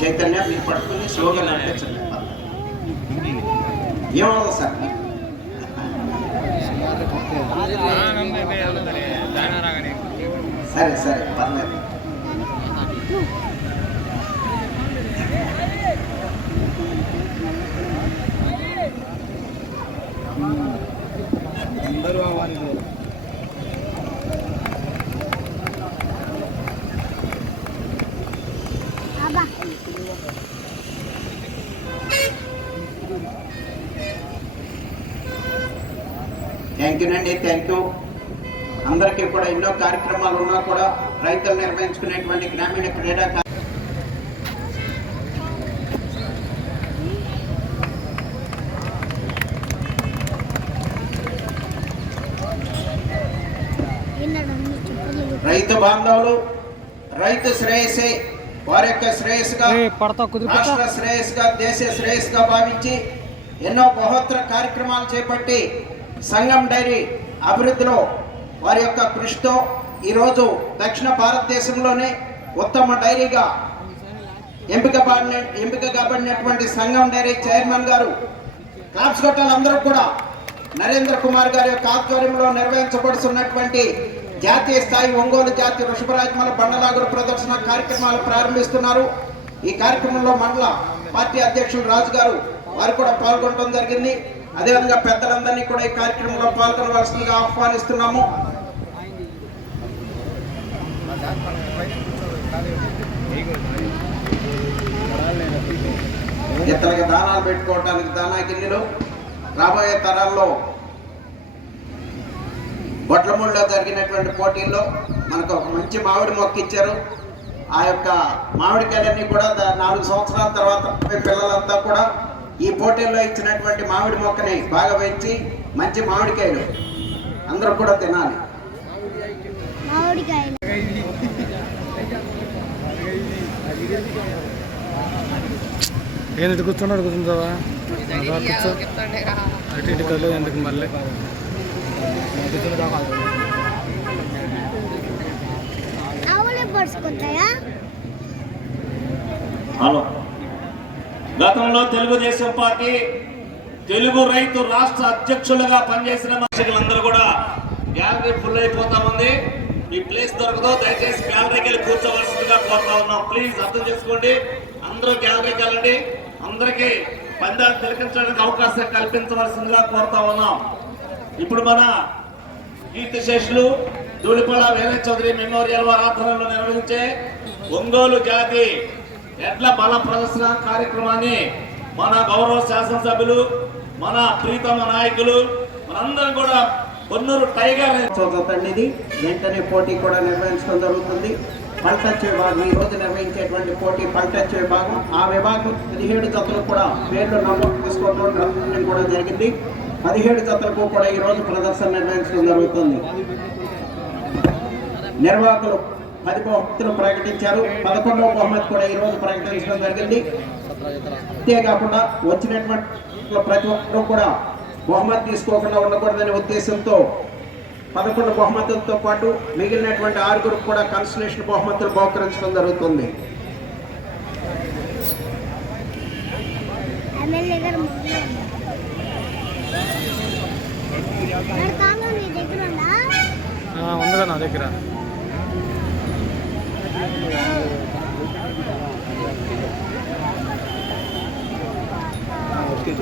చైతన్య మీరు పట్టుకుని స్లోగా నడిపించండి. ఏమవుతుంది సార్? సరే సరే పర్లేదు. అందరూ అవ్వాలి. థ్యాంక్ యూ అండి, థ్యాంక్ యూ. అందరికీ కూడా ఎన్నో కార్యక్రమాలు ఉన్నా కూడా రైతులు నిర్వహించుకునేటువంటి గ్రామీణ క్రీడా రైతు బాంధవులు రైతు శ్రేయస్సే వారి యొక్క శ్రేయస్సుగా, రాష్ట్ర శ్రేయస్సుగా, దేశ శ్రేయస్సుగా భావించి ఎన్నో బహోత్తర కార్యక్రమాలు చేపట్టి సంగం డైరీ అభివృద్ధిలో వారి యొక్క కృషితో ఈరోజు దక్షిణ భారతదేశంలోనే ఉత్తమ డైరీగా ఎంపిక కాబడినటువంటి సంగం డైరీ చైర్మన్ గారు క్లాప్స్ కొట్టాలి అందరూ కూడా. నరేంద్ర కుమార్ గారి యొక్క ఆధ్వర్యంలో నిర్వహించబడుతున్నటువంటి జాతీయ స్థాయి ఒంగోలు జాతి వృషభరాజమల బండలాగుల ప్రదర్శన కార్యక్రమాలు ప్రారంభిస్తున్నారు. ఈ కార్యక్రమంలో మండల పార్టీ అధ్యక్షులు రాజు గారు వారు కూడా పాల్గొనడం జరిగింది. అదేవిధంగా పెద్దలందరినీ కూడా ఈ కార్యక్రమంలో పాల్గొనవలసిందిగా ఆహ్వానిస్తున్నాము. ఇతరులకు దానాలు పెట్టుకోవడానికి దానా గిన్నెలు రాబోయే తరాల్లో బొట్లమూడిలో జరిగినటువంటి పోటీల్లో మనకు ఒక మంచి మామిడి మొక్క ఇచ్చారు. ఆ యొక్క మామిడికాయలన్నీ కూడా 4 సంవత్సరాల తర్వాత పిల్లలంతా కూడా ఈ పోటీల్లో ఇచ్చినటువంటి మామిడి మొక్కని బాగా పెంచి మంచి మామిడికాయలు అందరూ కూడా తినాలి. ఏంటి కూర్చున్నాడు? కూర్చుంటావా? కూర్చో. అటు ఇటు కళ్ళు ఎందుకు మళ్ళీ హలో. గతంలో తెలుగుదేశం పార్టీ తెలుగు రైతు రాష్ట్ర అధ్యక్షులుగా పనిచేసిన మనుషులందరూ కూడా గ్యాలరీ ఫుల్ అయిపోతా ఉంది. మీ ప్లేస్ దొరకదో దయచేసి గ్యాలరీకి వెళ్ళి కూర్చోవలసిందిగా కోరుతా ఉన్నాం. ప్లీజ్ అర్థం చేసుకోండి. అందరూ గ్యాలరీకి వెళ్ళండి. అందరికీ పందాలు తిలకించడానికి అవకాశం కల్పించవలసిందిగా కోరుతా ఉన్నాం. ఇప్పుడు మన కీర్తిశేషులు ధూళిపాళ వేలే చౌదరి మెమోరియల్ వారి ఆధ్వర్యంలో నిర్వహించే ఒంగోలు జాతి ఎడ్ల బల ప్రదర్శన కార్యక్రమాన్ని మన గౌరవ శాసనసభ్యులు, మన ప్రీతమ నాయకులు, మనందరం కూడా కొన్నూరు టైగర్ అనేది వెంటనే పోటీ కూడా నిర్వహించడం జరుగుతుంది. పంటచ్చు విభాగం ఈ రోజు నిర్వహించేటువంటి పోటీ పంటచ్చు విభాగం. ఆ విభాగం 17 జతలు కూడా పేర్లు నమోదు తీసుకోవడం కూడా జరిగింది. 17 జతలకు కూడా ఈ రోజు ప్రదర్శన నిర్వహించడం జరుగుతుంది. నిర్వాహకులు 10 బహుమతులు ప్రకటించారు. 11వ బహుమతి కూడా ఈ రోజు ప్రకటించడం జరిగింది. అంతేకాకుండా వచ్చినటువంటి ప్రతి ఒక్కరూ కూడా బహుమతి తీసుకోకుండా ఉండకూడదనే ఉద్దేశంతో 11 బహుమతులతో పాటు మిగిలినటువంటి 6 కూడా కన్సలేషన్ బహుమతులు బహుకరించడం జరుగుతుంది. ఉందిగా నా దగ్గర. ఓకే.